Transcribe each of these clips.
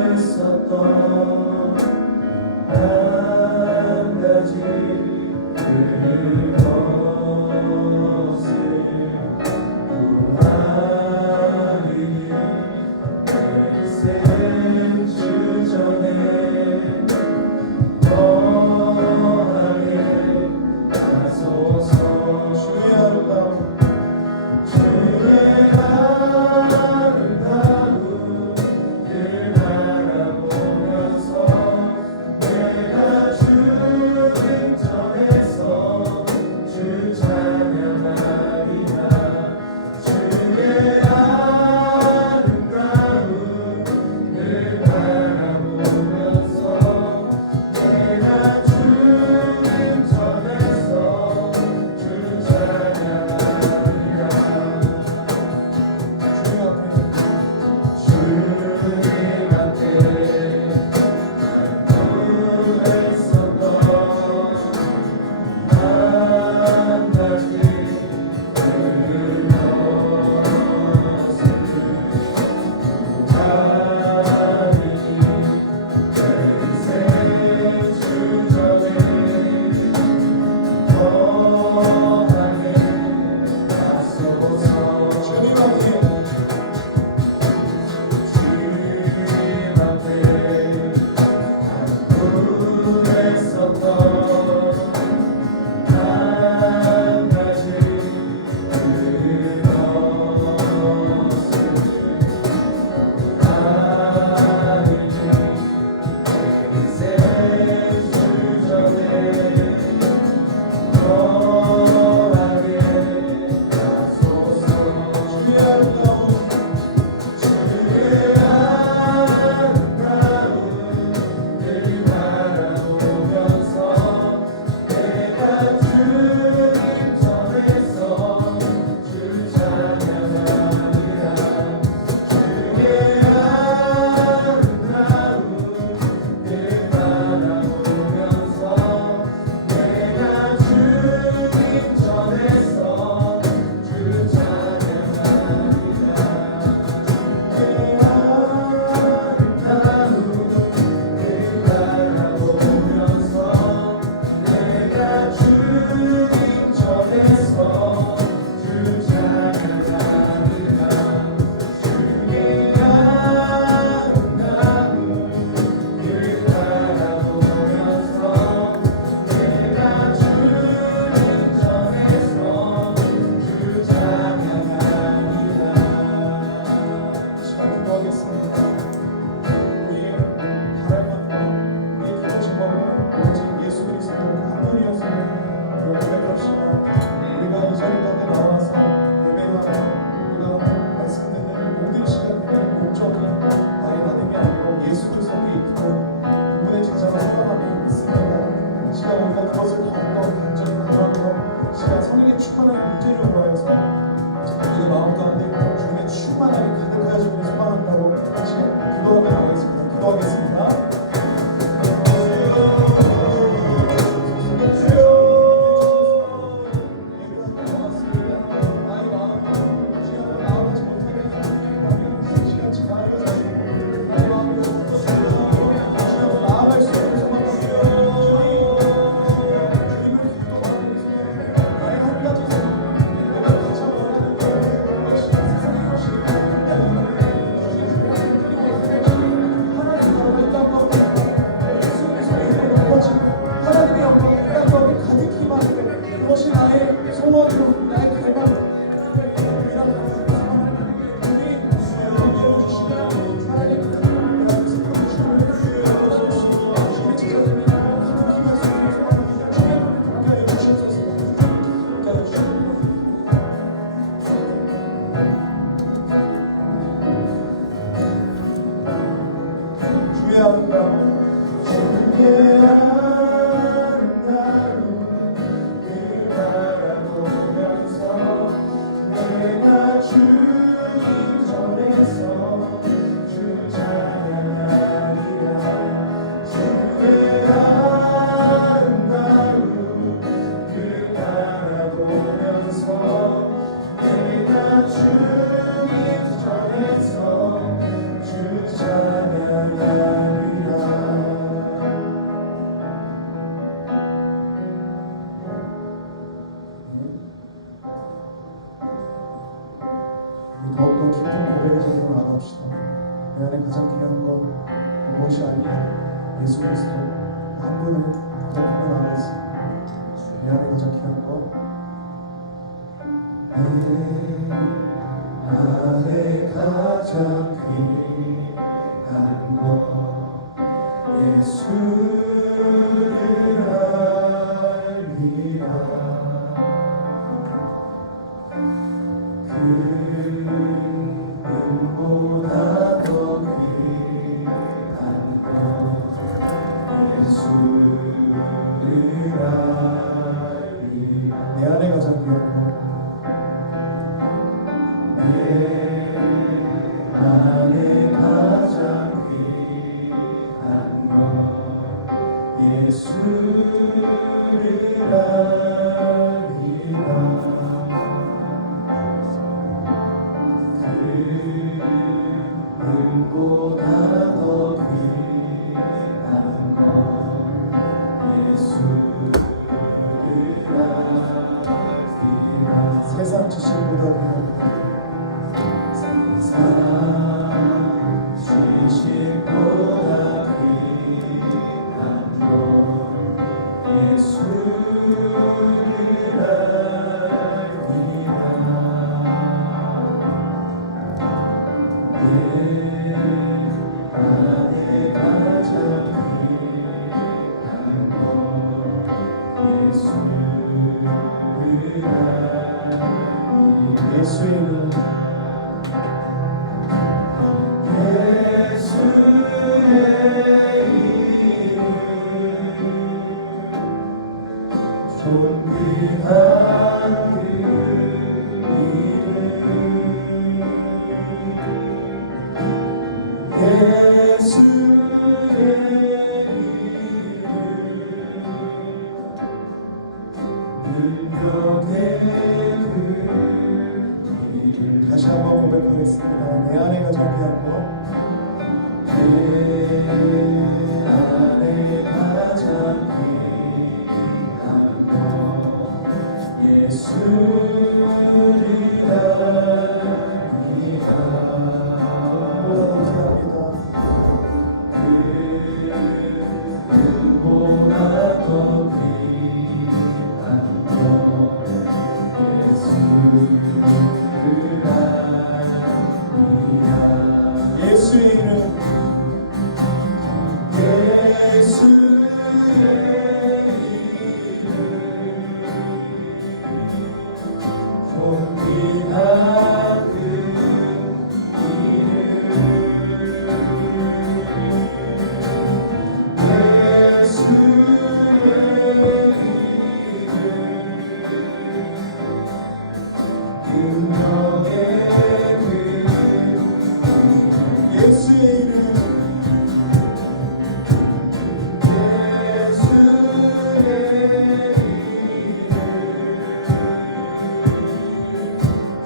했었던 한 가지 그것을 구하리니 내 생주 전에 거하게 하소서. 주의 아름다움 바라보면서 내가 주님 전에서 하는 것 무엇이 아니야. 예수 그리스도 한 분을 고백하는 아버지, 내 안에 가장 귀한 것, 내 안에 가장 귀한 것, 예수를 알리라. 그보다 더 귀한 것, 예수를 알리라. 내 안에 가장 귀한 것, 내 안에 가장 귀한 것, 예수를 알리라. 그보다 더 귀한 것, 예수를 알리라. 세상 지식보다 귀한 것, 세상 지식보다 귀한 것, 예수를 알리라. 내 안에 가장 귀한 것, 예수를 알리라. 예수의 이름, 존귀한 그 이름, 예수의 이름, 능력의 그 이름. 다시 한번 고백하겠습니다. 내 안에 가장 귀한 것, 내 안에 가장 귀한 것, 예수를 알리라. 그보다 더 귀한 것, 예수를 알리라. 예수의 이름, 예수의 이름,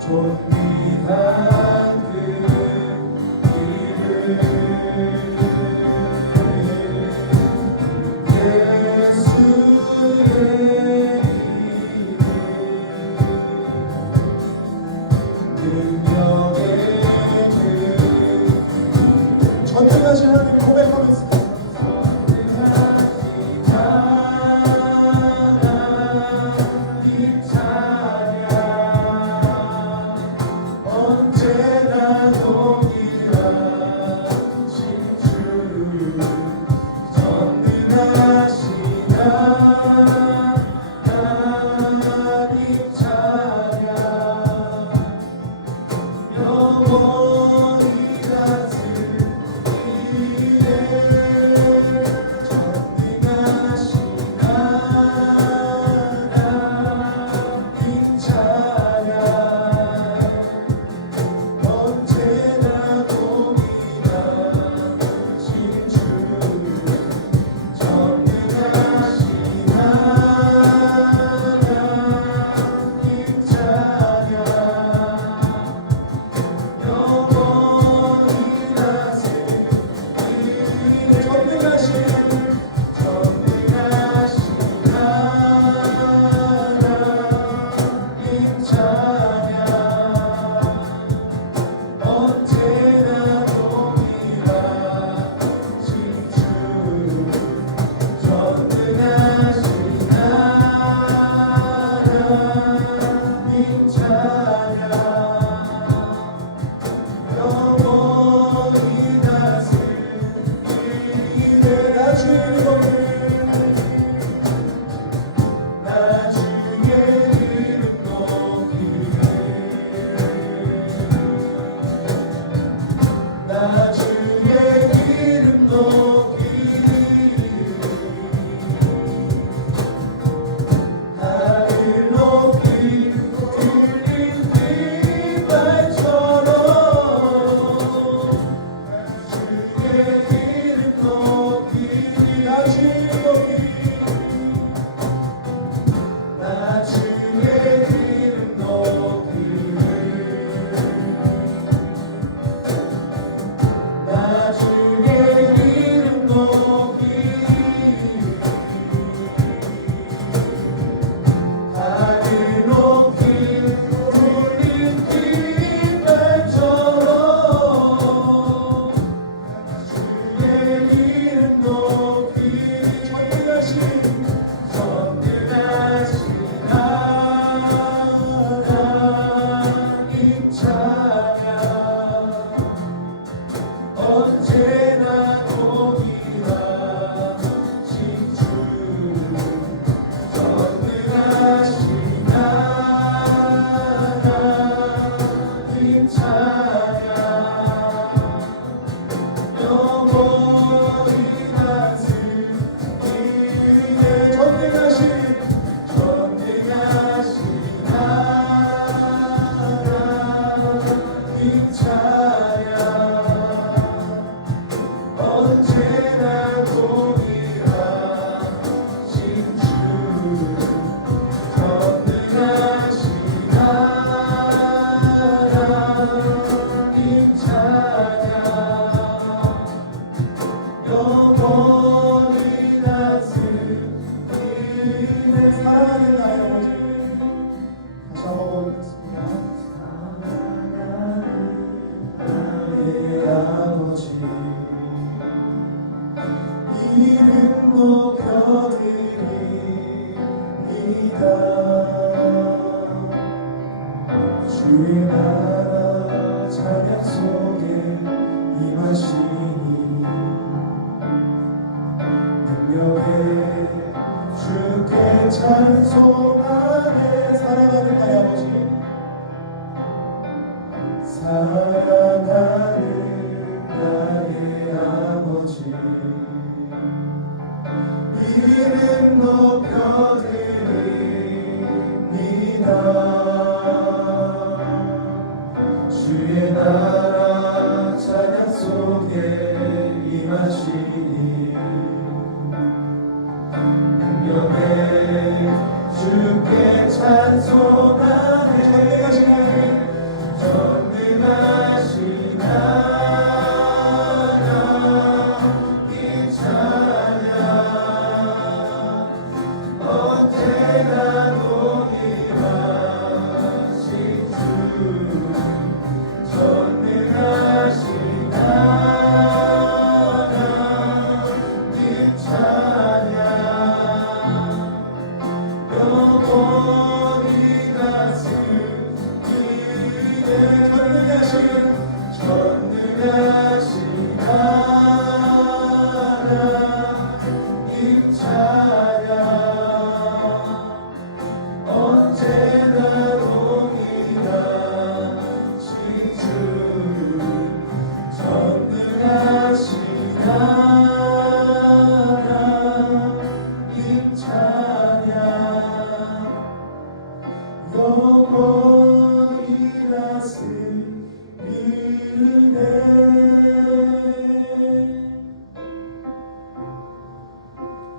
존귀한 그 전능하신 하나님 고백하겠습니다. 언제나 동일하신 주, 전능하신 하나님 찬양, 영원히 다스리네. 이름 높이리 나 주의 높이리 나 주의 이름 높이리 나 주의 이름 높이리 하늘 높이 울린 깃발처럼 주의 이름 높이리 전능하신 하나님 찬양 언제나 동일하신 주 전능하신 하나님 찬양 영원히 다스리네 전능하신 하나님 찬양 언제나 동일하신 주 전능하신 하나님 찬양 영원히 다스리네 사랑하는 나의 아버지 다시 한번 보겠습니다. 나의 아버지 이름 높여드립니다. 주의 나라 찬양 속에 임하시니 능력에 주께 찬송하네 사랑하는 나의 아버지 사랑하는 나의 아버지 이름 높여드립니다. 주의 나라 찬양 속에 임하시니 능력에 주께 찬송하네 전능하신 하나님 찬양 언제나 동일하신 주 전능하신 하나님 찬양 영원히 다스리네 전능하신 하나님 찬양 언제나 동일하신 주 전능하신 하나님 찬양 영원히 다스리네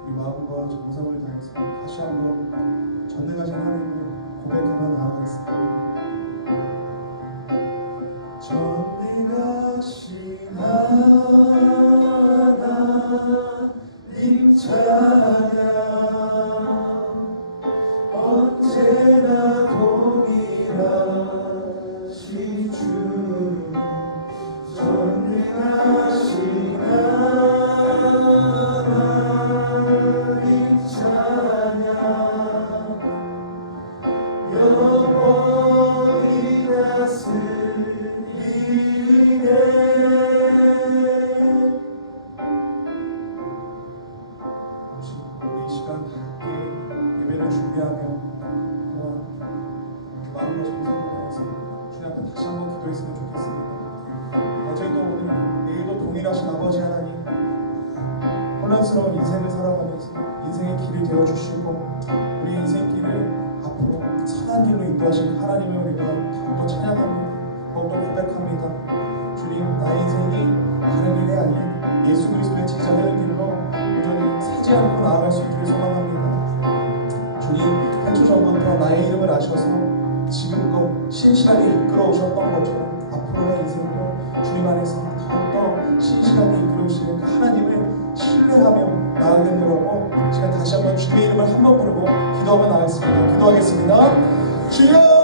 우리 마음과 정성을 다해서 다시 한번 전능하신 하나님을 고백하며 나아가겠습니다. 전능하신 하나님 찬양 언제나 동일하신 주 전능하신 하나님 찬양 영원히 다스리네 우리 시간 함께 예배를 준비하며 마음과 정성을 다해서 주님 앞에 다시 한번 기도했으면 좋겠습니다. 어제도 오늘 내일도 동일하신 아버지 하나님 혼란스러운 인생을 살아가면서 인생의 길이 되어주시고 우리 인생길을 앞으로 선한 길로 인도하신 하나님을 우리가 더욱더 찬양합니다. 더욱더 고백합니다. 주님 나의 인생이 다른 일이 아닌 하셔서 지금껏 신실하게 이끌어 오셨던 것처럼 앞으로의 인생도 주님 안에서 더욱더 신실하게 이끌어 오시는 그 하나님을 신뢰하며 나아가려고 제가 다시 한번 주님의 이름을 한 번 부르고 기도하며 나가겠습니다. 기도하겠습니다. 주여!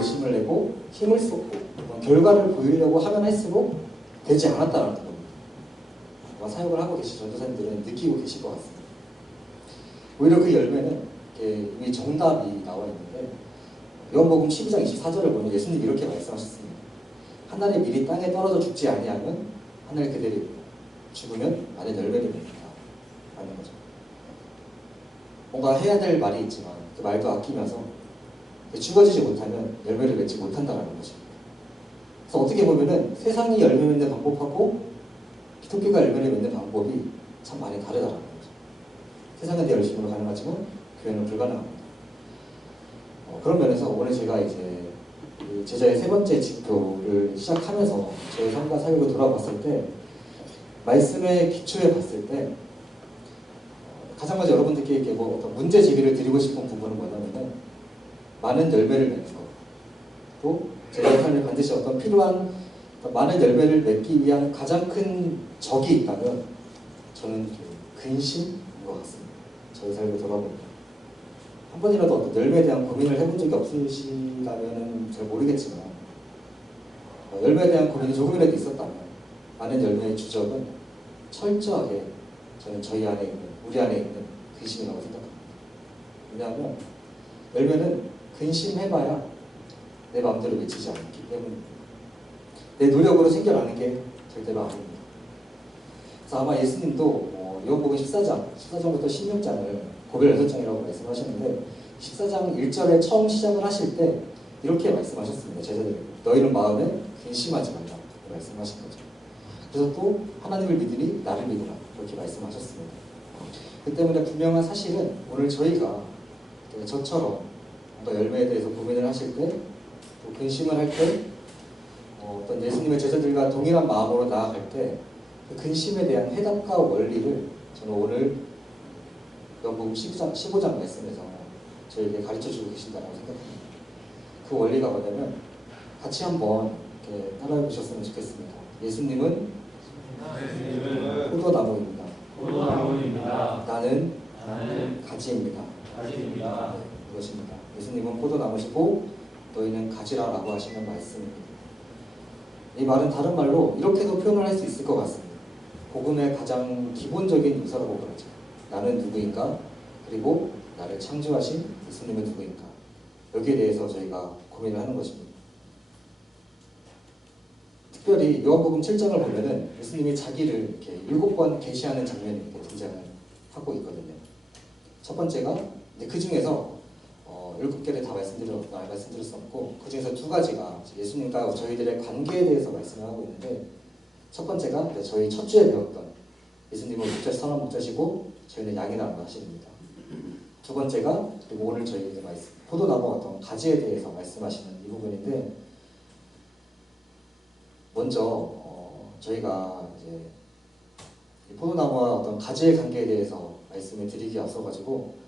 열심을 내고 힘을 쏟고 결과를 보이려고 하면 할수록 되지 않았다는 겁니다. 아마 사역을 하고 계신 전도사님들은 느끼고 계실 것 같습니다. 오히려 그 열매는 이미 정답이 나와 있는데 요한복음 12장 24절을 보면 예수님이 이렇게 말씀하셨습니다. 하늘에 미리 땅에 떨어져 죽지 아니하면 하늘 그대로 죽으면 많은 열매를 맺는다 라는 거죠. 뭔가 해야 될 말이 있지만 그 말도 아끼면서 죽어지지 못하면 열매를 맺지 못한다는 것입니다. 그래서 어떻게 보면은 세상이 열매 맺는 방법하고 기독교가 열매를 맺는 방법이 참 많이 다르다는 거죠. 세상은 내 열심으로 가능하지만 교회는 불가능합니다. 그런 면에서 오늘 제가 이제 제자의 세 번째 지표를 시작하면서 저의 삶과 사역을 돌아봤을 때 말씀의 기초에 봤을 때 가장 먼저 여러분들께 이렇게 어떤 문제 제기를 드리고 싶은 부분은 뭐냐면은 많은 열매를 맺는 것, 또 제자의 삶에 반드시 어떤 필요한 많은 열매를 맺기 위한 가장 큰 적이 있다면 저는 근심인 것 같습니다. 저의 삶을 돌아보면 한 번이라도 어떤 열매에 대한 고민을 해본 적이 없으시다면 잘 모르겠지만 열매에 대한 고민이 조금이라도 있었다면 많은 열매의 주적은 철저하게 저는 저희 안에 있는, 우리 안에 있는 근심이라고 생각합니다. 왜냐하면 열매는 근심해봐야 내 마음대로 맺히지 않기 때문입니다. 내 노력으로 생겨나는 게 절대로 아닙니다. 그래서 아마 예수님도 요한복음 14장부터 16장을 고별 6장이라고 말씀하셨는데 14장 1절에 처음 시작을 하실 때 이렇게 말씀하셨습니다. 제자들에게 너희는 마음에 근심하지 말라 말씀하신 거죠. 그래서 또 하나님을 믿으니 나를 믿으라 이렇게 말씀하셨습니다. 그 때문에 분명한 사실은 오늘 저희가 저처럼 열매에 대해서 고민을 하실 때, 또 근심을 할 때, 어떤 예수님의 제자들과 동일한 마음으로 나아갈 때, 그 근심에 대한 해답과 원리를 저는 오늘 요한복음 15장 말씀에서 저에게 가르쳐주고 계신다고 생각합니다. 그 원리가 뭐냐면 같이 한번 이렇게 따라해 보셨으면 좋겠습니다. 예수님은 포도나무입니다. 나는 가지입니다. 네, 그것입니다. 예수님은 포도나무시고 너희는 가지라라고 하시는 말씀입니다. 이 말은 다른 말로 이렇게도 표현을 할 수 있을 것 같습니다. 복음의 가장 기본적인 요소라고 그러죠. 나는 누구인가? 그리고 나를 창조하신 예수님은 누구인가? 여기에 대해서 저희가 고민을 하는 것입니다. 특별히 요한복음 7장을 보면은 예수님이 자기를 이렇게 7번 계시하는 장면이 이렇게 등장을 하고 있거든요. 첫 번째가 그 중에서 7개를 다 말씀드릴 수 없고 그 중에서 2가지가 예수님과 저희들의 관계에 대해서 말씀을 하고 있는데 첫 번째가 저희 첫 주에 배웠던 예수님은 선한 목자시고 저희는 양이라고 하십니다. 두 번째가 그리고 오늘 저희 포도나무 어떤 가지에 대해서 말씀하시는 이 부분인데 먼저 저희가 이제 포도나무와 어떤 가지의 관계에 대해서 말씀을 드리기 앞서가지고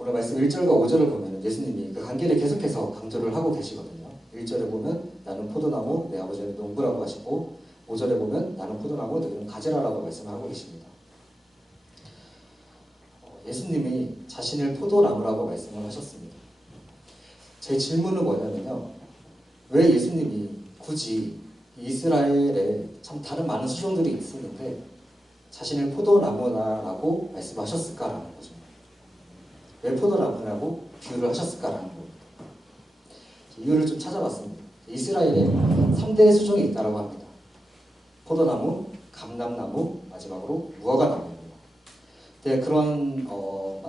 오늘 말씀 1절과 5절을 보면 예수님이 그 관계를 계속해서 강조를 하고 계시거든요. 1절에 보면 나는 포도나무, 내 아버지는 농부라고 하시고 5절에 보면 나는 포도나무, 너희는 가지라라고 말씀을 하고 계십니다. 예수님이 자신을 포도나무라고 말씀을 하셨습니다. 제 질문은 뭐냐면요. 왜 예수님이 굳이 이스라엘에 참 다른 많은 수종들이 있었는데 자신을 포도나무라고 말씀하셨을까라는 거죠. 왜 포도나무라고 비유를 하셨을까라는 겁니다. 이유를 좀 찾아봤습니다. 이스라엘에 3대 수종이 있다고 합니다. 포도나무, 감람나무, 마지막으로 무화과나무입니다. 네, 그런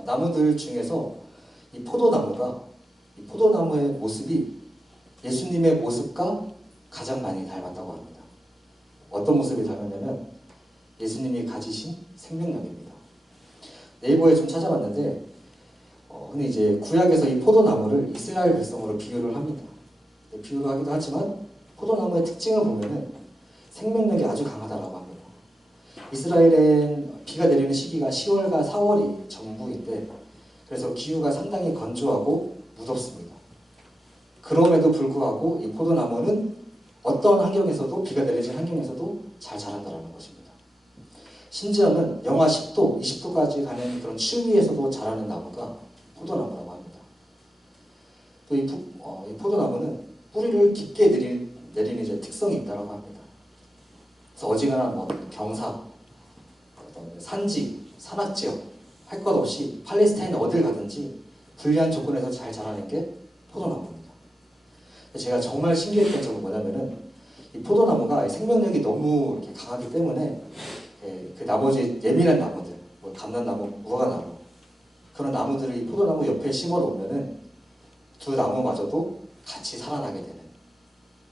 나무들 중에서 이 포도나무의 모습이 예수님의 모습과 가장 많이 닮았다고 합니다. 어떤 모습이 닮았냐면 예수님이 가지신 생명력입니다. 네이버에 좀 찾아봤는데 근데 이제 구약에서 이 포도나무를 이스라엘 백성으로 비유를 합니다. 비유를 하기도 하지만 포도나무의 특징을 보면은 생명력이 아주 강하다고 합니다. 이스라엘엔 비가 내리는 시기가 10월과 4월이 전부인데 그래서 기후가 상당히 건조하고 무덥습니다. 그럼에도 불구하고 이 포도나무는 어떤 환경에서도 비가 내리는 환경에서도 잘 자란다는 것입니다. 심지어는 영하 10도, 20도까지 가는 그런 추위에서도 자라는 나무가 포도나무라고 합니다. 또 이 포도나무는 뿌리를 깊게 내리는 이제 특성이 있다고 합니다. 그래서 어지간한 경사, 산지, 산악지역 할 것 없이 팔레스타인 어딜 가든지 불리한 조건에서 잘 자라는 게 포도나무입니다. 제가 정말 신기했던 점은 뭐냐면은 이 포도나무가 생명력이 너무 이렇게 강하기 때문에 그 나머지 예민한 나무들, 감람나무, 무화과나무 그런 나무들을 이 포도나무 옆에 심어 놓으면은 두 나무마저도 같이 살아나게 되는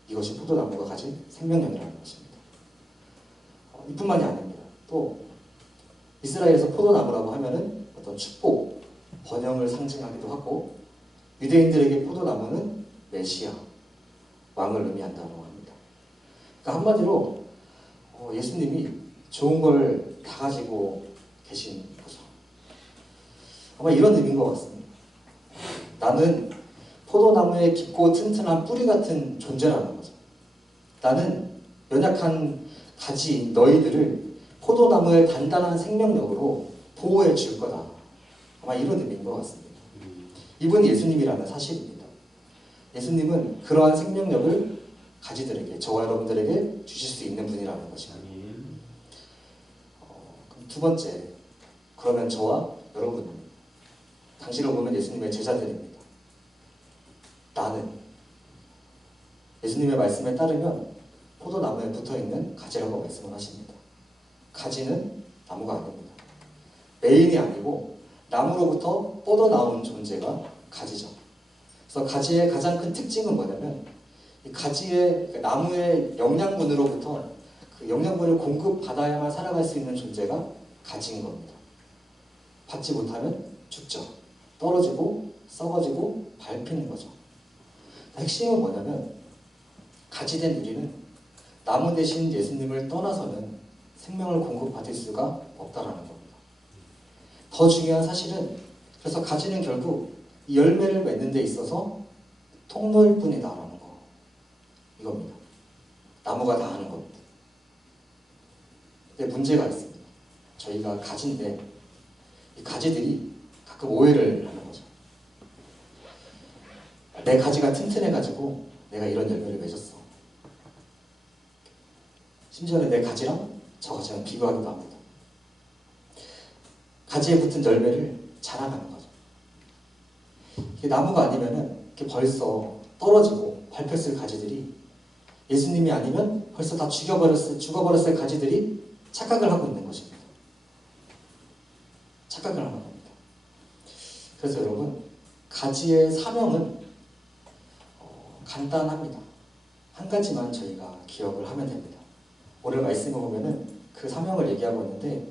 이것이 포도나무가 가진 생명력이라는 것입니다. 이뿐만이 아닙니다. 또 이스라엘에서 포도나무라고 하면은 어떤 축복, 번영을 상징하기도 하고 유대인들에게 포도나무는 메시아, 왕을 의미한다고 합니다. 그러니까 한마디로 예수님이 좋은 걸 다 가지고 계신 거죠. 아마 이런 의미인 것 같습니다. 나는 포도나무의 깊고 튼튼한 뿌리 같은 존재라는 거죠. 나는 연약한 가지 너희들을 포도나무의 단단한 생명력으로 보호해 줄 거다. 아마 이런 의미인 것 같습니다. 이분이 예수님이라는 사실입니다. 예수님은 그러한 생명력을 가지들에게, 저와 여러분들에게 주실 수 있는 분이라는 것입니다. 그럼 두 번째, 그러면 저와 여러분, 당신을 보면 예수님의 제자들입니다. 나는 예수님의 말씀에 따르면 포도나무에 붙어있는 가지라고 말씀을 하십니다. 가지는 나무가 아닙니다. 메인이 아니고 나무로부터 뻗어나온 존재가 가지죠. 그래서 가지의 가장 큰 특징은 뭐냐면 이 가지의 나무의 영양분으로부터 그 영양분을 공급받아야만 살아갈 수 있는 존재가 가지인 겁니다. 받지 못하면 죽죠. 떨어지고 썩어지고 밟히는 거죠. 핵심은 뭐냐면 가지된 우리는 나무 대신 예수님을 떠나서는 생명을 공급받을 수가 없다라는 겁니다. 더 중요한 사실은 그래서 가지는 결국 이 열매를 맺는 데 있어서 통로일 뿐이다라는 거 이겁니다. 나무가 다 하는 겁니다. 근데 문제가 있습니다. 저희가 가지인데 이 가지들이 가끔 오해를 하는 거죠. 내 가지가 튼튼해가지고 내가 이런 열매를 맺었어. 심지어는 내 가지랑 저 가지랑 비교하기도 합니다. 가지에 붙은 열매를 자라가는 거죠. 이게 나무가 아니면은 이렇게 벌써 떨어지고 밟혔을 가지들이 예수님이 아니면 벌써 다 죽어버렸을 가지들이 착각을 하고 있는 것입니다. 착각을 하는 겁니다. 그래서 여러분, 가지의 사명은 간단합니다. 한 가지만 저희가 기억을 하면 됩니다. 오늘 말씀을 보면은 그 사명을 얘기하고 있는데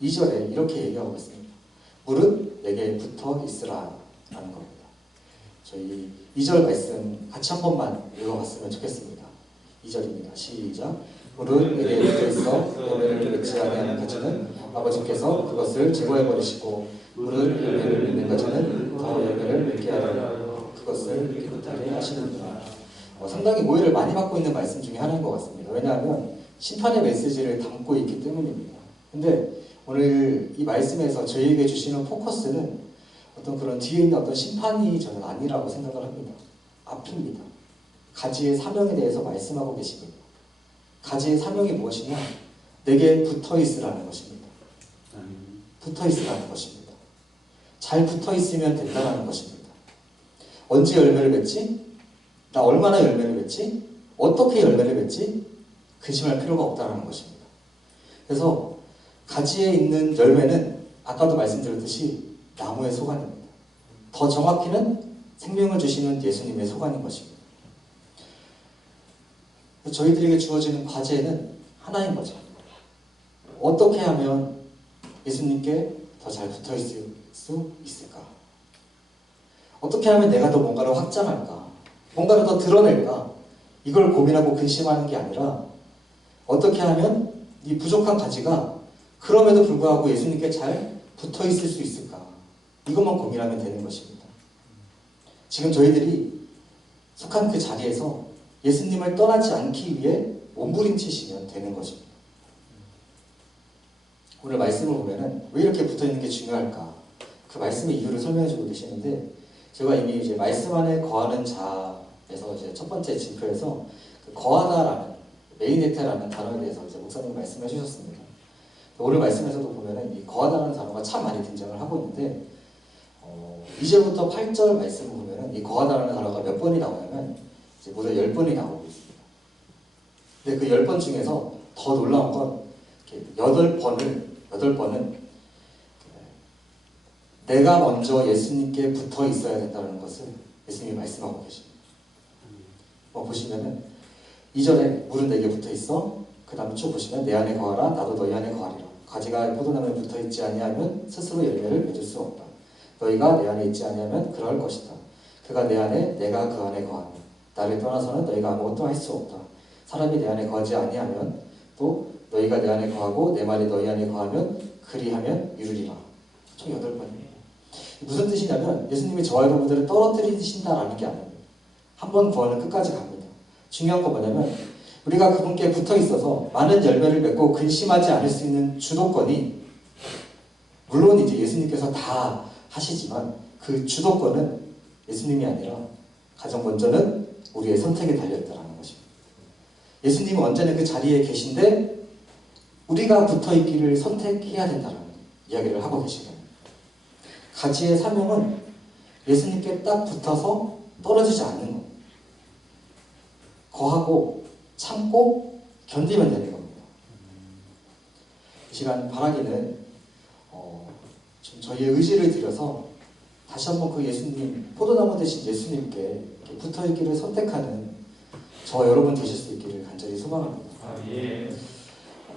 2절에 이렇게 얘기하고 있습니다. 무릇 내게 붙어 있으라 라는 겁니다. 저희 2절 말씀 같이 한 번만 읽어봤으면 좋겠습니다. 2절입니다. 시작. 무릇 내게 붙어 있어 열매를 맺지 아니하는 가지는 아버지께서 그것을 제거해버리시고 무릇 열매를 맺는 가지는 더 열매를 맺게 하려 그것을 깨끗하게 하시는구나. 상당히 오해를 많이 받고 있는 말씀 중에 하나인 것 같습니다. 왜냐하면 심판의 메시지를 담고 있기 때문입니다. 근데 오늘 이 말씀에서 저희에게 주시는 포커스는 어떤 그런 뒤에 있는 어떤 심판이 저는 아니라고 생각을 합니다. 앞입니다. 가지의 사명에 대해서 말씀하고 계십니다. 가지의 사명이 무엇이냐? 내게 붙어 있으라는 것입니다. 붙어 있으라는 것입니다. 잘 붙어 있으면 된다는 것입니다. 언제 열매를 맺지? 나 얼마나 열매를 맺지? 어떻게 열매를 맺지? 근심할 필요가 없다는 것입니다. 그래서 가지에 있는 열매는 아까도 말씀드렸듯이 나무의 소관입니다. 더 정확히는 생명을 주시는 예수님의 소관인 것입니다. 저희들에게 주어지는 과제는 하나인 거죠. 어떻게 하면 예수님께 더 잘 붙어 있을 수 있을까? 어떻게 하면 내가 더 뭔가를 확장할까? 뭔가를 더 드러낼까? 이걸 고민하고 근심하는 게 아니라 어떻게 하면 이 부족한 가지가 그럼에도 불구하고 예수님께 잘 붙어 있을 수 있을까? 이것만 고민하면 되는 것입니다. 지금 저희들이 속한 그 자리에서 예수님을 떠나지 않기 위해 몸부림치시면 되는 것입니다. 오늘 말씀을 보면은 왜 이렇게 붙어 있는 게 중요할까? 그 말씀의 이유를 설명해 주고 계시는데, 제가 이미 이제 말씀 안에 거하는 자에서 이제 첫 번째 진표에서 그 거하다라는 메이네테라는 단어에 대해서 이제 목사님이 말씀해 주셨습니다. 오늘 말씀에서도 보면은 이 거하다라는 단어가 참 많이 등장을 하고 있는데, 이제부터 8절 말씀을 보면은 이 거하다라는 단어가 몇 번이 나오냐면 이제 무려 10번이 나오고 있습니다. 근데 그 10번 중에서 더 놀라운 건 8번은 내가 먼저 예수님께 붙어 있어야 된다는 것을 예수님이 말씀하고 계십니다. 보시면은 2절에 물은 내게 붙어 있어. 그 다음 쭉 보시면 내 안에 거하라 나도 너희 안에 거하리라. 가지가 포도나무에 붙어 있지 아니하면 스스로 열매를 맺을 수 없다. 너희가 내 안에 있지 아니하면 그럴 것이다. 그가 내 안에 내가 그 안에 거하니 나를 떠나서는 너희가 아무것도 할 수 없다. 사람이 내 안에 거하지 아니하면 또 너희가 내 안에 거하고 내 말이 너희 안에 거하면 그리하면 이루리라. 총 8번입니다. 무슨 뜻이냐면 예수님이 저와 여러분들을 떨어뜨리신다라는 게 아닙니다. 한 번 구원은 끝까지 갑니다. 중요한 건 뭐냐면 우리가 그분께 붙어 있어서 많은 열매를 맺고 근심하지 않을 수 있는 주도권이, 물론 이제 예수님께서 다 하시지만 그 주도권은 예수님이 아니라 가장 먼저는 우리의 선택에 달려있다는 것입니다. 예수님은 언제나 그 자리에 계신데 우리가 붙어 있기를 선택해야 된다는 이야기를 하고 계시거든요. 가지의 사명은 예수님께 딱 붙어서 떨어지지 않는 것, 거하고 참고 견디면 되는 겁니다. 이 시간 바라기는 좀 저희의 의지를 들여서 다시 한번 그 예수님, 포도나무 되신 예수님께 붙어있기를 선택하는 저와 여러분 되실 수 있기를 간절히 소망합니다.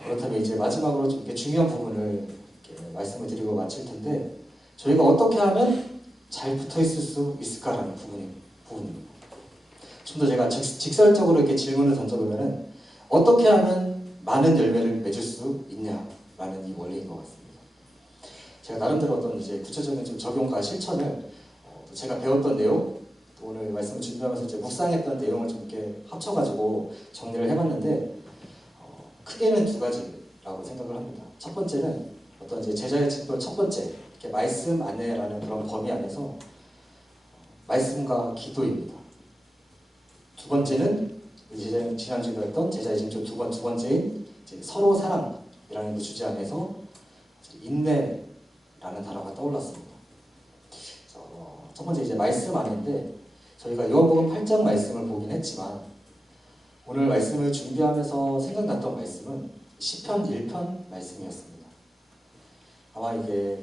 그렇다면 이제 마지막으로 좀 이렇게 중요한 부분을 이렇게 말씀을 드리고 마칠 텐데, 저희가 어떻게 하면 잘 붙어있을 수 있을까라는 부분입니다. 좀 더 제가 직설적으로 이렇게 질문을 던져보면은 어떻게 하면 많은 열매를 맺을 수 있냐라는 이 원리인 것 같습니다. 제가 나름대로 어떤 이제 구체적인 좀 적용과 실천을 제가 배웠던 내용, 또 오늘 말씀을 준비하면서 이제 묵상했던 내용을 좀 이렇게 합쳐가지고 정리를 해봤는데, 크게는 2가지라고 생각을 합니다. 첫 번째는 어떤 이제 제자의 직도 첫 번째, 이렇게 말씀 안내라는 그런 범위 안에서 말씀과 기도입니다. 두 번째는 지난주에 배웠던 제자의 징조 두 번째인 서로 사랑이라는 그 주제 안에서 인내라는 단어가 떠올랐습니다. 첫 번째 이제 말씀 안인데, 저희가 요한복음 8장 말씀을 보긴 했지만 오늘 말씀을 준비하면서 생각났던 말씀은 시편 1편 말씀이었습니다. 아마 이게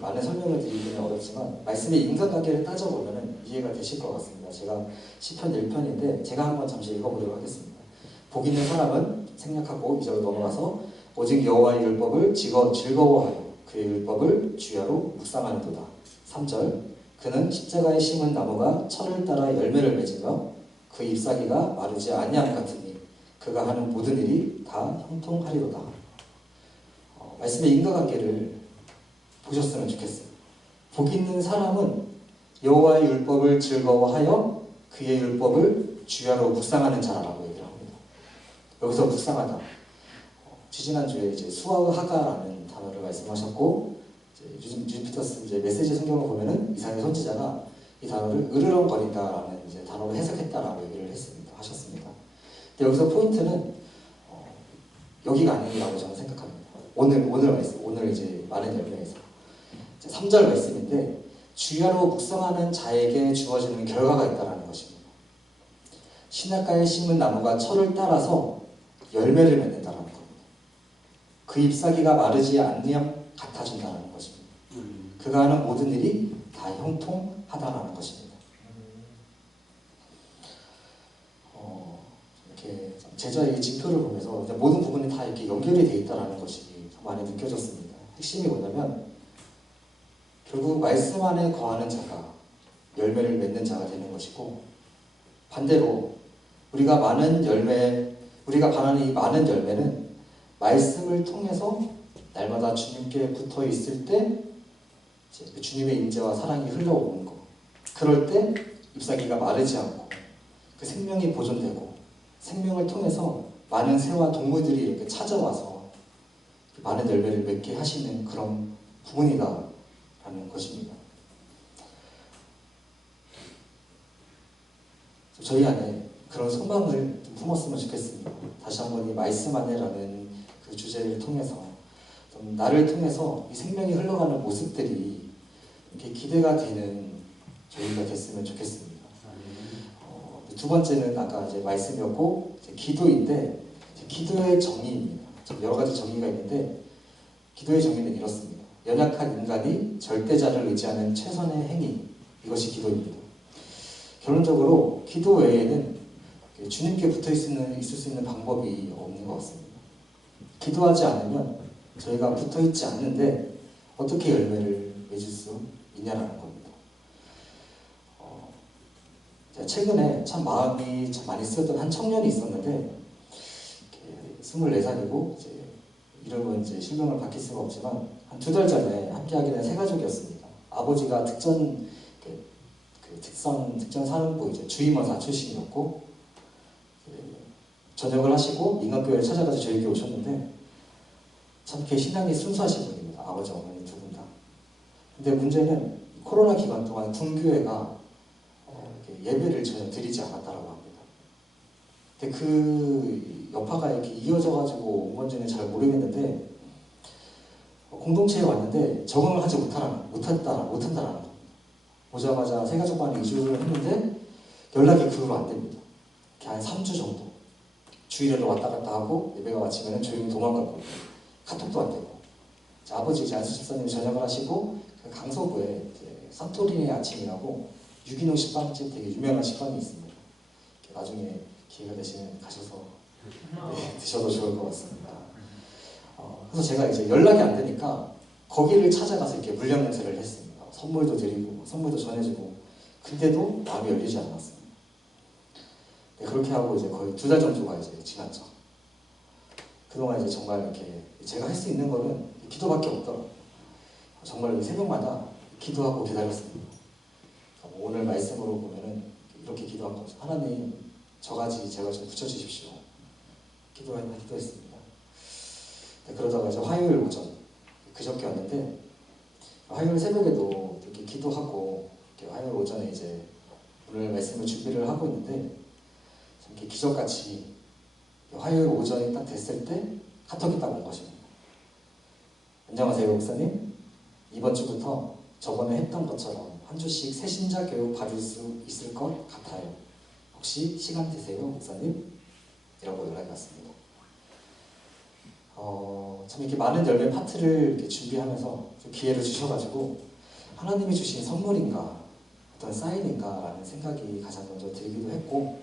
많은 설명을 드리기는 어렵지만 말씀의 인간관계를 따져보면 이해가 되실 것 같습니다. 제가 시편 1편인데 제가 한번 잠시 읽어보도록 하겠습니다. 복 있는 사람은 생략하고 2절로 넘어가서 오직 여호와의 율법을 즐거워하여 그의 율법을 주야로 묵상하는도다. 3절 그는 십자가에 심은 나무가 철을 따라 열매를 맺으며 그 잎사귀가 마르지 아니함 같으니 그가 하는 모든 일이 다 형통하리로다. 말씀의 인과관계를 보셨으면 좋겠어요. 복 있는 사람은 여호와의 율법을 즐거워하여 그의 율법을 주야로 묵상하는 자라고 얘기를 합니다. 여기서 묵상하다, 지지난주에 이제 수아하가라는 단어를 말씀하셨고, 요즘 주피터스 이제 메시지 성경을 보면은 이사야 선지자가 이 단어를 으르렁거린다라는 이제 단어로 해석했다라고 얘기를 하셨습니다. 근데 여기서 포인트는 여기가 아니라고 저는 생각합니다. 오늘 말씀, 오늘 이제 많은 열매에서 3절 말씀인데 주야로 묵상하는 자에게 주어지는 결과가 있다는 것입니다. 시냇가에 심은 나무가 철을 따라서 열매를 맺는다는 겁니다. 그 잎사귀가 마르지 않으면 같아진다는 것입니다. 그가 하는 모든 일이 다 형통하다라는 것입니다. 이렇게 제자의 징표를 보면서 모든 부분이 다 이렇게 연결이 되어 있다는 것이 많이 느껴졌습니다. 핵심이 뭐냐면 결국 말씀 안에 거하는 자가 열매를 맺는 자가 되는 것이고, 반대로 우리가 바라는 이 많은 열매는 말씀을 통해서 날마다 주님께 붙어 있을 때 그 주님의 임재와 사랑이 흘러오는 것. 그럴 때 잎사귀가 마르지 않고 그 생명이 보존되고, 생명을 통해서 많은 새와 동물들이 이렇게 찾아와서 많은 열매를 맺게 하시는 그런 부분이다라는 것입니다. 저희 안에 그런 소망을 좀 품었으면 좋겠습니다. 다시 한번 이 말씀 안에라는 그 주제를 통해서 좀 나를 통해서 이 생명이 흘러가는 모습들이 이렇게 기대가 되는 저희가 됐으면 좋겠습니다. 두 번째는 아까 이제 말씀이었고 이제 기도인데, 이제 기도의 정의입니다. 여러 가지 정의가 있는데 기도의 정의는 이렇습니다. 연약한 인간이 절대자를 의지하는 최선의 행위, 이것이 기도입니다. 결론적으로 기도 외에는 주님께 붙어 있을 수 있는 방법이 없는 것 같습니다. 기도하지 않으면 저희가 붙어 있지 않는데 어떻게 열매를 맺을 수 있냐라는 겁니다. 최근에 참 마음이 참 많이 쓰였던 한 청년이 있었는데, 24살이고 이제 이름은 이제 실명을 밝힐 수가 없지만 한 2달 전에 함께하게 된 세 가족이었습니다. 아버지가 특전 사령부 이제 주임원사 출신이었고, 전역을 하시고 민간교회를 찾아가서 저희 교회 오셨는데 참 이렇게 신앙이 순수하신 분입니다. 아버지 어머니 두 분 다. 근데 문제는 코로나 기간 동안 군교회가 예배를 전혀 드리지 않았다라고 합니다. 근데 그 여파가 이렇게 이어져가지고 온 건지는 잘 모르겠는데, 공동체에 왔는데 적응을 하지 못한다라는 겁니다. 오자마자 세 가족만에 이주를 했는데 연락이 그 후로 안 됩니다. 한 3주 정도 주일에도 왔다 갔다 하고 예배가 마치면 조용히 도망가고 카톡도 안 되고, 아버지 이제 안수 집사님이 전역을 하시고 그 강서구에 산토리니 아침이라고 유기농 식빵집 되게 유명한 식빵이 있습니다. 나중에 기회가 되시면 가셔서 드셔도 좋을 것 같습니다. 그래서 제가 이제 연락이 안 되니까 거기를 찾아가서 이렇게 물량 연세를 했습니다. 선물도 드리고 선물도 전해주고, 근데도 마음이 열리지 않았습니다. 네, 그렇게 하고 이제 거의 2달 정도가 이제 지났죠. 그동안 이제 정말 이렇게 제가 할 수 있는 거는 기도밖에 없더라고요. 정말 새벽마다 기도하고 기다렸습니다. 오늘 말씀으로 보면은 이렇게 기도한 거죠. 하나님, 저가지 제가 좀 붙여주십시오. 기도했습니다. 네, 그러다가 이제 화요일 오전, 그저께 왔는데, 화요일 새벽에도 이렇게 기도하고, 이렇게 화요일 오전에 이제 오늘 말씀을 준비를 하고 있는데, 이렇게 기적같이 화요일 오전이 딱 됐을 때 카톡이 딱 온 것입니다. 안녕하세요, 목사님. 이번 주부터 저번에 했던 것처럼 한 주씩 새신자 교육 받을 수 있을 것 같아요. 혹시 시간 되세요, 목사님? 이라고 연락이 왔습니다. 참 이렇게 많은 열매 파트를 이렇게 준비하면서 기회를 주셔가지고 하나님이 주신 선물인가, 어떤 사인인가 라는 생각이 가장 먼저 들기도 했고,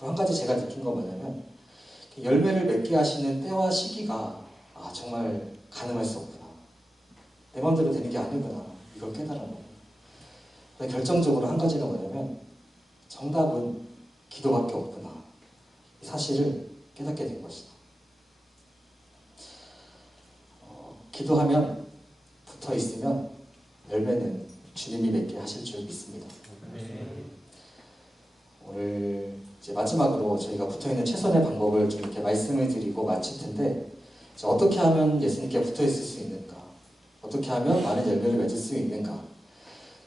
또 한 가지 제가 느낀 건 뭐냐면 열매를 맺게 하시는 때와 시기가 정말 가늠할 수 없구나, 내 마음대로 되는 게 아니구나, 이걸 깨달은 거예요. 결정적으로 한 가지는 뭐냐면 정답은 기도밖에 없구나, 이 사실을 깨닫게 된 것이다. 기도하면 붙어 있으면 열매는 주님이 맺게 하실 줄 믿습니다. 오늘 이제 마지막으로 저희가 붙어 있는 최선의 방법을 좀 이렇게 말씀을 드리고 마칠 텐데, 어떻게 하면 예수님께 붙어 있을 수 있는가, 어떻게 하면 많은 열매를 맺을 수 있는가,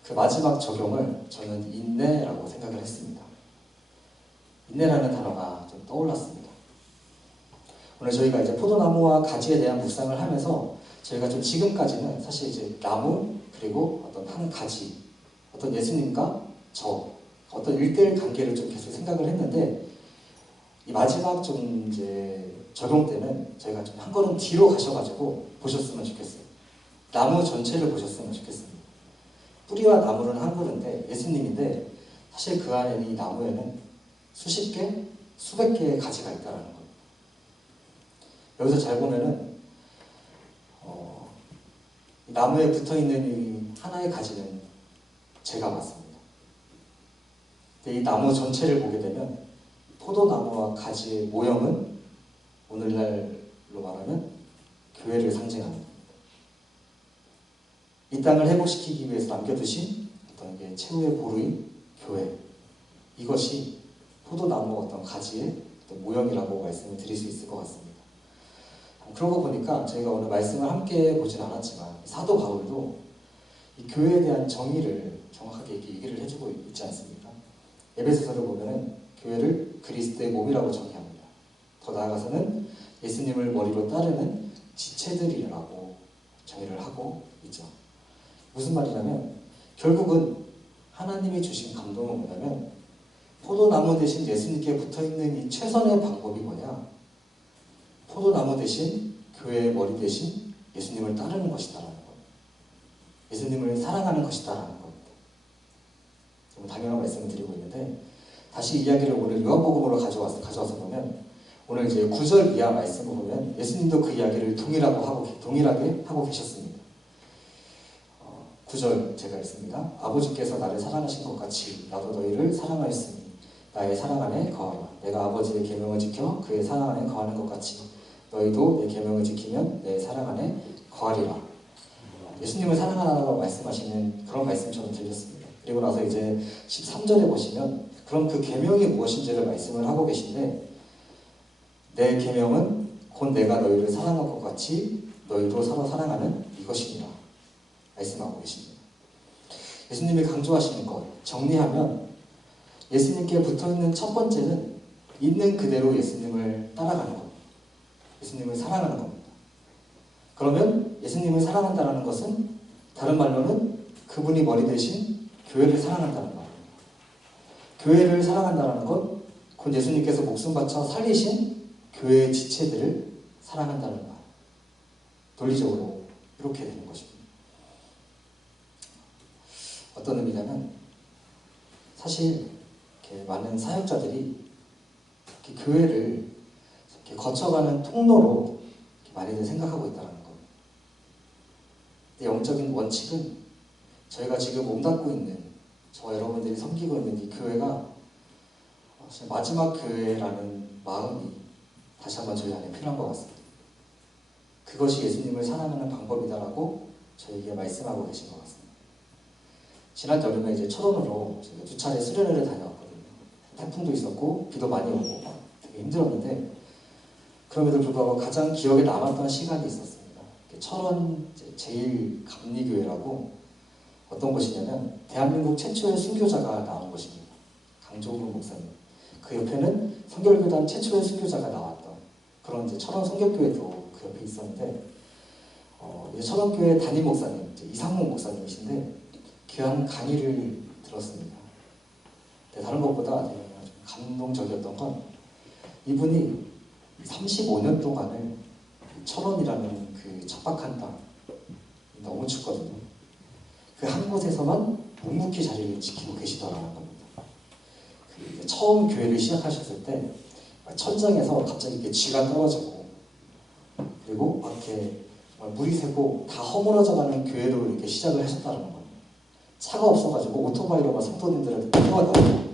그 마지막 적용을 저는 인내라고 생각을 했습니다. 인내라는 단어가 좀 떠올랐습니다. 오늘 저희가 이제 포도나무와 가지에 대한 묵상을 하면서 저희가 좀 지금까지는 사실 이제 나무, 그리고 어떤 한 가지, 어떤 예수님과 저, 어떤 1대1 관계를 좀 계속 생각을 했는데, 이 마지막 좀 이제 적용 때는 저희가 좀 한 걸음 뒤로 가셔가지고 보셨으면 좋겠어요. 나무 전체를 보셨으면 좋겠습니다. 뿌리와 나무는 한 그루인데 예수님인데 사실 그 안에 이 나무에는 수십 개, 수백 개의 가지가 있다는 거예요. 여기서 잘 보면은 나무에 붙어있는 이 하나의 가지는 제가 맞습니다. 근데 이 나무 전체를 보게 되면 포도나무와 가지의 모형은 오늘날로 말하면 교회를 상징합니다. 이 땅을 회복시키기 위해서 남겨두신 어떤 게 최후의 보루인 교회, 이것이 포도나무 어떤 가지의 어떤 모형이라고 말씀을 드릴 수 있을 것 같습니다. 그러고 보니까 저희가 오늘 말씀을 함께 보진 않았지만 사도 바울도 이 교회에 대한 정의를 정확하게 얘기를 해주고 있지 않습니까? 에베소서를 보면은 교회를 그리스도의 몸이라고 정의합니다. 더 나아가서는 예수님을 머리로 따르는 지체들이라고 정의를 하고 있죠. 무슨 말이냐면 결국은 하나님이 주신 감동은 뭐냐면 포도나무 대신 예수님께 붙어있는 이 최선의 방법이 뭐냐? 포도나무 대신 교회의 머리 대신 예수님을 따르는 것이다라는 겁니다. 예수님을 사랑하는 것이다라는 겁니다. 좀 당연한 말씀을 드리고 있는데 다시 이야기를 오늘 요한복음으로 가져와서 보면 오늘 이제 9절 이하 말씀을 보면 예수님도 그 이야기를 동일하게 하고 계셨습니다. 9절 제가 읽습니다. 아버지께서 나를 사랑하신 것 같이 나도 너희를 사랑하였으니 나의 사랑 안에 거하라. 내가 아버지의 계명을 지켜 그의 사랑 안에 거하는 것 같이 너희도 내 계명을 지키면 내 사랑 안에 거하리라. 예수님을 사랑하라고 말씀하시는 그런 말씀처럼 들렸습니다. 그리고 나서 이제 13절에 보시면 그럼 그 계명이 무엇인지를 말씀을 하고 계신데 내 계명은 곧 내가 너희를 사랑한 것 같이 너희도 서로 사랑하는 이것이니라 말씀하고 계십니다. 예수님이 강조하시는 것 정리하면 예수님께 붙어있는 첫 번째는 있는 그대로 예수님을 따라가는 겁니다. 예수님을 사랑하는 겁니다. 그러면 예수님을 사랑한다는 것은 다른 말로는 그분이 머리 대신 교회를 사랑한다는 말입니다. 교회를 사랑한다는 것, 곧 예수님께서 목숨 바쳐 살리신 교회의 지체들을 사랑한다는 말. 논리적으로 이렇게 되는 것입니다. 어떤 의미냐면 사실 이렇게 많은 사역자들이 이렇게 교회를 이렇게 거쳐가는 통로로 이렇게 많이들 생각하고 있다는 겁니다. 근데 영적인 원칙은 저희가 지금 몸담고 있는 저와 여러분들이 섬기고 있는 이 교회가 마지막 교회라는 마음이 다시 한번 저희 안에 필요한 것 같습니다. 그것이 예수님을 사랑하는 방법이다라고 저에게 말씀하고 계신 것 같습니다. 지난 여름에 이제 철원으로 제가 2차례 수련회를 다녀왔거든요. 태풍도 있었고 비도 많이 오고 되게 힘들었는데 그럼에도 불구하고 가장 기억에 남았던 시간이 있었습니다. 철원 제1감리교회라고 어떤 곳이냐면 대한민국 최초의 순교자가 나온 곳입니다. 강종국 목사님. 그 옆에는 성결교단 최초의 순교자가 나왔던 그런 이제 철원 성결교회도 그 옆에 있었는데 이제 철원교회 담임 목사님 이상문 목사님이신데 귀한 강의를 들었습니다. 근데 다른 것보다 좀 감동적이었던 건 이분이 35년 동안을 철원이라는 그 척박한 땅 너무 춥거든요. 그 한 곳에서만 묵묵히 자리를 지키고 계시더라는 겁니다. 그 처음 교회를 시작하셨을 때 천장에서 갑자기 이렇게 쥐가 떨어지고 그리고 막 이렇게 물이 새고 다 허물어져가는 교회로 이렇게 시작을 하셨다는 겁니다. 차가 없어가지고 오토바이로 막 성도님들한테 태워다니고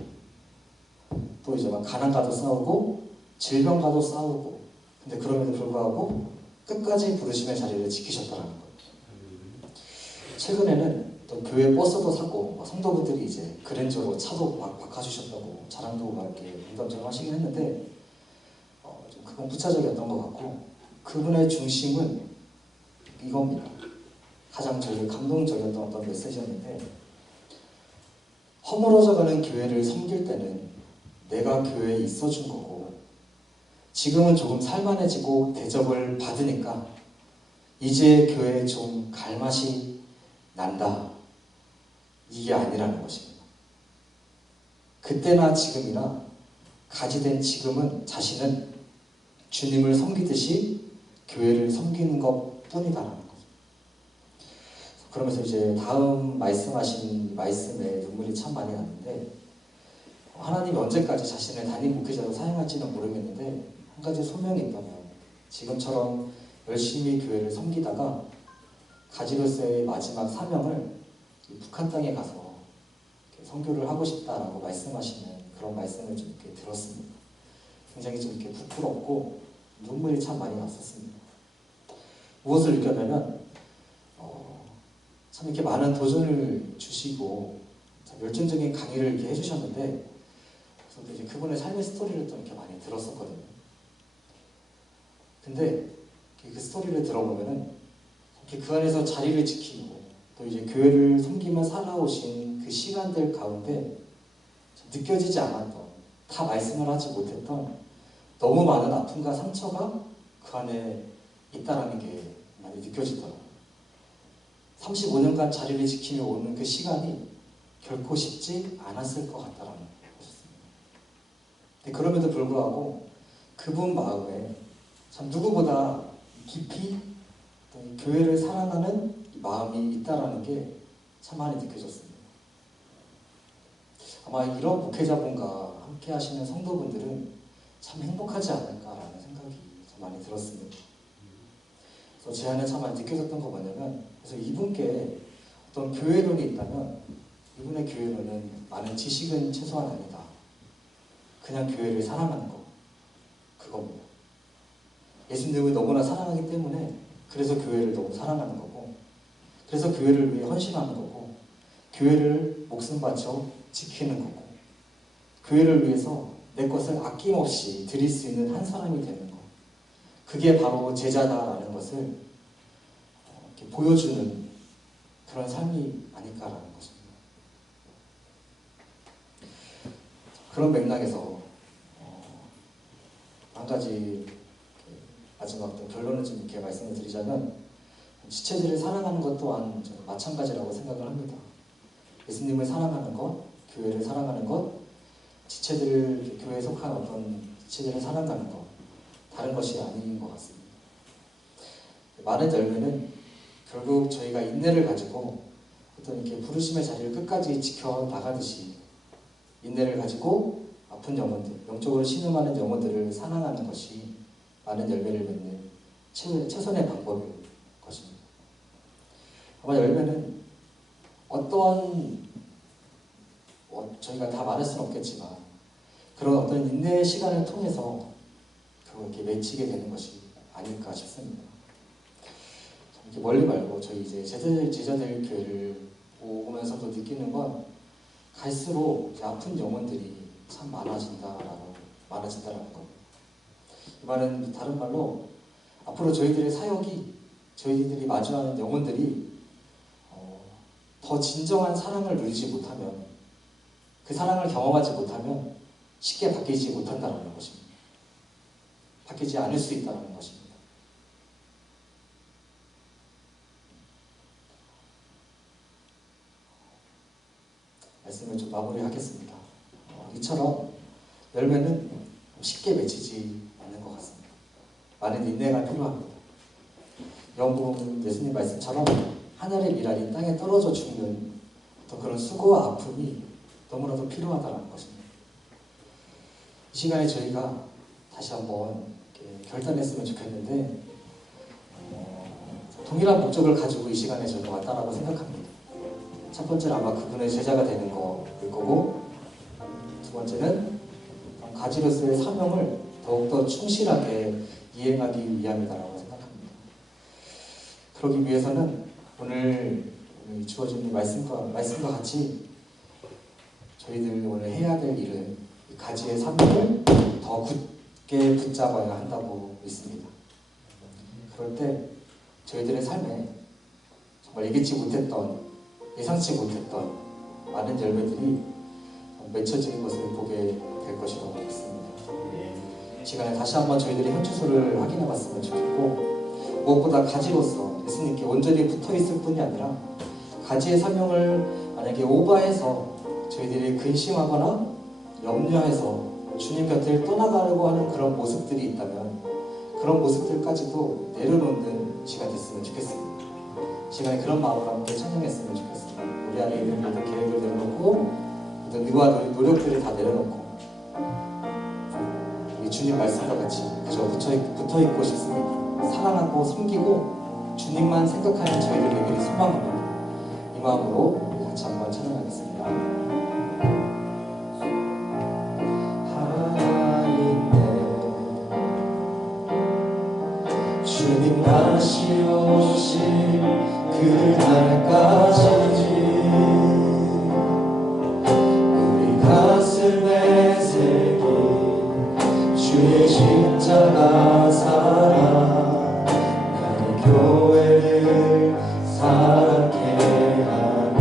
또 이제 막 가난과도 싸우고 질병과도 싸우고 근데 그럼에도 불구하고 끝까지 부르심의 자리를 지키셨다는 거예요. 최근에는 또 교회 버스도 사고 성도분들이 이제 그랜저로 차도 막 바꿔주셨다고 자랑도 막 이렇게 농담처럼 하시긴 했는데 좀 그건 부차적이었던 것 같고 그분의 중심은 이겁니다. 가장 저에게 감동적이었던 어떤 메시지였는데 허물어져가는 교회를 섬길 때는 내가 교회에 있어준 거고 지금은 조금 살만해지고 대접을 받으니까 이제 교회에 좀 갈 맛이 난다. 이게 아니라는 것입니다. 그때나 지금이나 가지 된 지금은 자신은 주님을 섬기듯이 교회를 섬기는 것뿐이다라는 거죠. 그러면서 이제 다음 말씀하신 말씀에 눈물이 참 많이 나는데, 하나님이 언제까지 자신을 담임 목회자로 사용할지는 모르겠는데 한 가지 소명이 있다면, 지금처럼 열심히 교회를 섬기다가 가지로서의 마지막 사명을 북한 땅에 가서 선교를 하고 싶다라고 말씀하시는 그런 말씀을 좀 이렇게 들었습니다. 굉장히 좀 이렇게 부끄럽고 눈물이 참 많이 났었습니다. 무엇을 느꼈냐면 참 이렇게 많은 도전을 주시고 참 열정적인 강의를 이렇게 해주셨는데, 저도 이제 그분의 삶의 스토리를 좀 이렇게 많이 들었었거든요. 근데 그 스토리를 들어보면은 그 안에서 자리를 지키고 또 이제 교회를 섬기며 살아오신 그 시간들 가운데 느껴지지 않았던, 다 말씀을 하지 못했던 너무 많은 아픔과 상처가 그 안에 있다라는 게 많이 느껴지더라고요. 35년간 자리를 지키며 오는 그 시간이 결코 쉽지 않았을 것 같다라는 것이었습니다. 근데 그럼에도 불구하고 그분 마음에 참 누구보다 깊이 교회를 사랑하는 마음이 있다라는 게 참 많이 느껴졌습니다. 아마 이런 목회자분과 함께 하시는 성도분들은 참 행복하지 않을까라는 생각이 참 많이 들었습니다. 그래서 제 안에 참 많이 느껴졌던 거 뭐냐면, 그래서 이분께 어떤 교회론이 있다면 이분의 교회론은 많은 지식은 최소한 아니다. 그냥 교회를 사랑하는 거, 그겁니다. 예수님을 너무나 사랑하기 때문에 그래서 교회를 너무 사랑하는 거고, 그래서 교회를 위해 헌신하는 거고, 교회를 목숨 바쳐 지키는 거고, 교회를 위해서 내 것을 아낌없이 드릴 수 있는 한 사람이 되는 것, 그게 바로 제자다라는 것을 이렇게 보여주는 그런 삶이 아닐까라는 것입니다. 그런 맥락에서 한 가지 마지막 결론을 좀 이렇게 말씀을 드리자면, 지체들을 사랑하는 것 또한 마찬가지라고 생각을 합니다. 예수님을 사랑하는 것, 교회를 사랑하는 것, 지체들을, 교회에 속한 어떤 지체들을 사랑하는 것, 다른 것이 아닌 것 같습니다. 많은 열매는 결국 저희가 인내를 가지고 어떤 이렇게 부르심의 자리를 끝까지 지켜나가듯이, 인내를 가지고 아픈 영혼들, 영적으로 신음하는 영혼들을 사랑하는 것이 많은 열매를 맺는 최선의 방법일 것입니다. 아마 열매는 어떠한, 저희가 다 말할 수는 없겠지만 그런 어떤 인내의 시간을 통해서 그렇게 맺히게 되는 것이 아닐까 싶습니다. 이렇게 멀리 말고 저희 이제 제자들 교회를 보면서도 느끼는 건, 갈수록 아픈 영혼들이 참 많아진다라는 겁니다. 이 말은 다른 말로 앞으로 저희들의 사역이, 저희들이 마주하는 영혼들이 더 진정한 사랑을 누리지 못하면, 그 사랑을 경험하지 못하면 쉽게 바뀌지 못한다는 것입니다. 바뀌지 않을 수 있다는 것입니다. 말씀을 좀 마무리하겠습니다. 이처럼 열매는 쉽게 맺히지 않는 것 같습니다. 많은 인내가 필요합니다. 영국 예수님 말씀처럼 하늘의 미랄이 땅에 떨어져 죽는 또 그런 수고와 아픔이 너무나도 필요하다는 것입니다. 이 시간에 저희가 다시 한번 결단했으면 좋겠는데, 동일한 목적을 가지고 이 시간에 저희가 왔다라고 생각합니다. 첫 번째는 아마 그분의 제자가 되는 거일 거고, 두 번째는 가지로서의 사명을 더욱더 충실하게 이행하기 위함이다라고 생각합니다. 그러기 위해서는 오늘 주어진 말씀과 같이 저희들 오늘 해야 될 일은 가지의 사명을 더 굳게 붙잡아야 한다고 믿습니다. 그럴 때 저희들의 삶에 정말 예기치 못했던, 예상치 못했던 많은 열매들이 맺혀지는 것을 보게 될 것이라고 믿습니다. 이 시간에 다시 한번 저희들의 현주소를 확인해 봤으면 좋겠고, 무엇보다 가지로서 예수님께 온전히 붙어있을 뿐이 아니라 가지의 사명을 만약에 오버해서 저희들이 근심하거나 염려해서 주님 곁을 떠나가려고 하는 그런 모습들이 있다면 그런 모습들까지도 내려놓는 시간 됐으면 좋겠습니다. 시간에 그런 마음으로 함께 찬양했으면 좋겠습니다. 우리 안에 있는 모든 계획을 내려놓고 모든 의와 노력들을 다 내려놓고 우리 주님 말씀과 같이 그저 붙어있고 싶습니다. 사랑하고 섬기고 주님만 생각하는 저희들 에게 소망으로 이 마음으로 같이 한번 찬양하겠습니다. 주님 다시 오실 그날까지 우리 가슴에 새긴 주의 십자가 사랑 나의 교회를 사랑케 하네.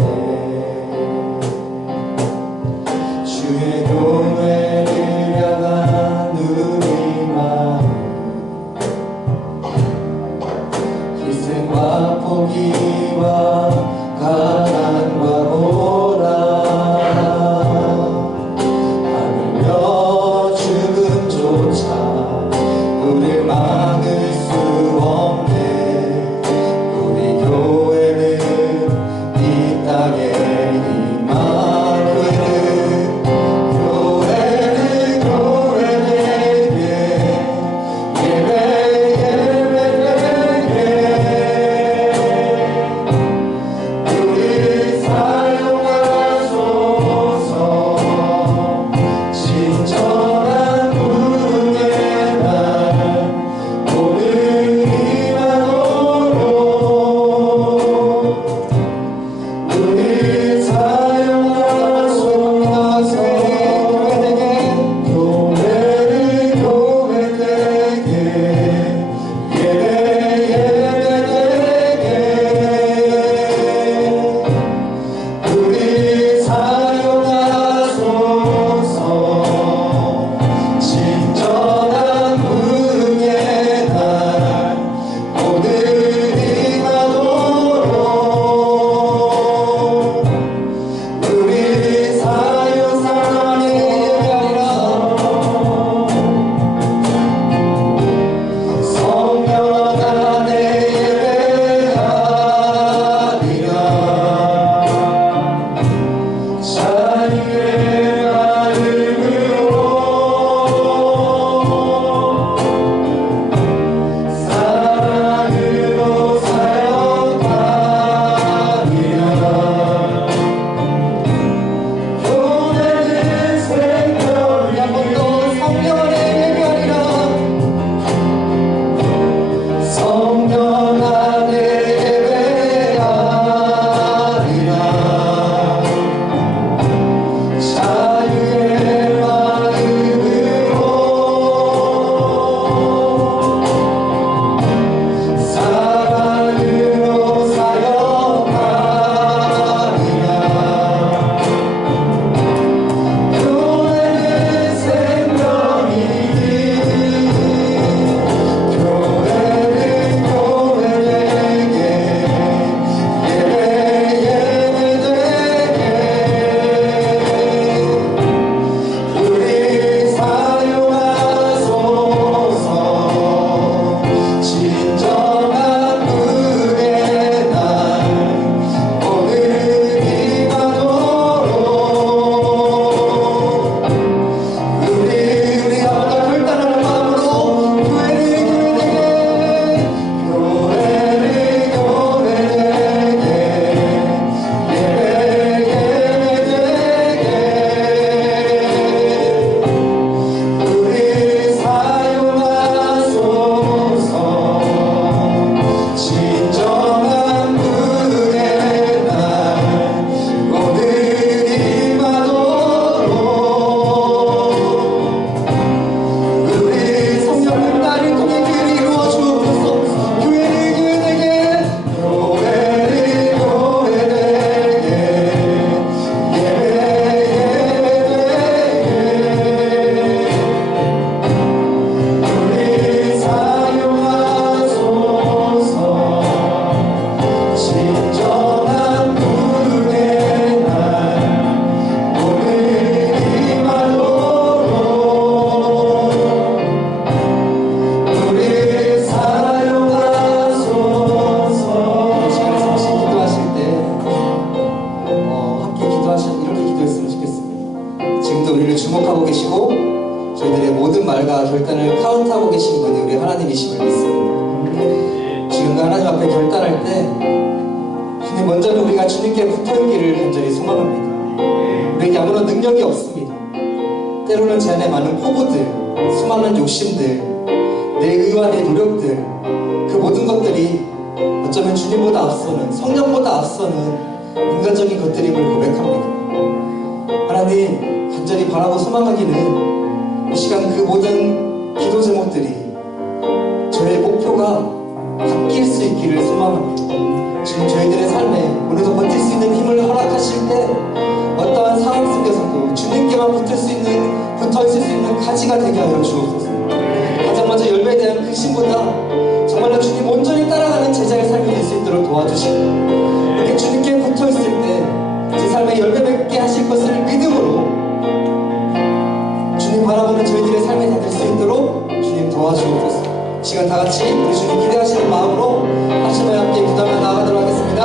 우리를 주목하고 계시고 저희들의 모든 말과 결단을 카운트하고 계신 분이 우리 하나님이심을 믿습니다. 지금 하나님 앞에 결단할 때 주님, 먼저는 우리가 주님께 붙어있기를 간절히 소망합니다. 우리에게 아무런 능력이 없습니다. 때로는 제 안에 많은 포부들, 수많은 욕심들, 내 의와 내 노력들, 그 모든 것들이 어쩌면 주님보다 앞서는, 성령보다 앞서는 인간적인 것들임을 고백합니다. 하나님, 간절히 바라고 소망하기는 이 시간 그 모든 기도 제목들이 저의 목표가 바뀔 수 있기를 소망합니다. 지금 저희들의 삶에 오늘도 버틸 수 있는 힘을 허락하실 때 어떠한 상황 속에서도 주님께만 붙어있을 수 있는 가지가 되게 하여 주옵소서. 가장 먼저 열매에 대한 근심보다 정말로 주님 온전히 따라가는 제자의 삶이 될 수 있도록 도와주시고, 이렇게 주님께 붙어있을 때 제 삶에 열매 맺게 하실 것을 믿음으로 주님 바라보는 저희들의 삶이 다 될 수 있도록 주님 도와주옵소서. 시간 다 같이 우리 주님 기대하시는 마음으로 다시 한번 함께 기도하며 나아가도록 하겠습니다.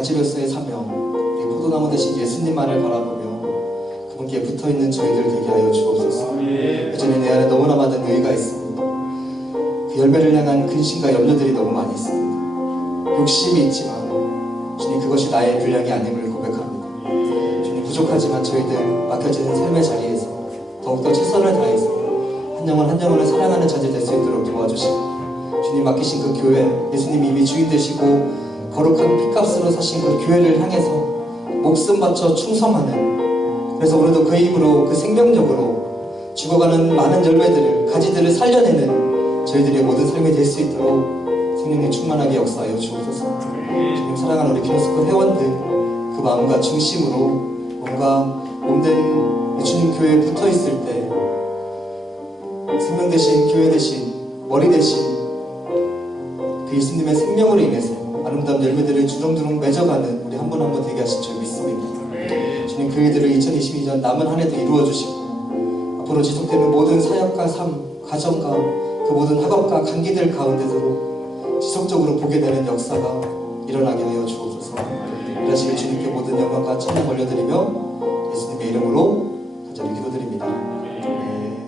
가지로서의 사명, 우리 포도나무 대신 예수님만을 바라보며 그분께 붙어있는 저희들 되게 하여 주옵소서. 여전히 내 안에 너무나 많은 의의가 있습니다. 그 열매를 향한 근심과 염려들이 너무 많이 있습니다. 욕심이 있지만 주님 그것이 나의 분량이 아님을 고백합니다. 주님 부족하지만 저희들 맡겨지는 삶의 자리에서 더욱더 최선을 다해서 한 영혼 한 영혼을 사랑하는 자들 될 수 있도록 도와주시고 주님 맡기신 그 교회, 예수님이 이미 주인 되시고 거룩한 피값으로 사신 그 교회를 향해서 목숨 바쳐 충성하는, 그래서 오늘도 그 힘으로 그 생명력으로 죽어가는 많은 열매들을, 가지들을 살려내는 저희들의 모든 삶이 될 수 있도록 성령님 충만하게 역사하여 주옵소서. 주님 사랑하는 우리 피노스코 회원들 그 마음과 중심으로 뭔가 몸된 주님 교회에 붙어있을 때 생명 대신 교회 대신 머리 대신 그 예수님의 생명으로 인해서 아름다운 열매들을 주렁주렁 맺어가는 우리 한 분 한 분 되게 하실 줄 믿습니다. 주님 그 일들을 2022년 남은 한 해도 이루어주시고 앞으로 지속되는 모든 사역과 삶, 가정과 그 모든 학업과 관계들 가운데서도 지속적으로 보게 되는 역사가 일어나게 하여 주옵소서. 이러시길 주님께 모든 영광과 찬양 올려드리며 예수님의 이름으로 간절히 기도드립니다. 네.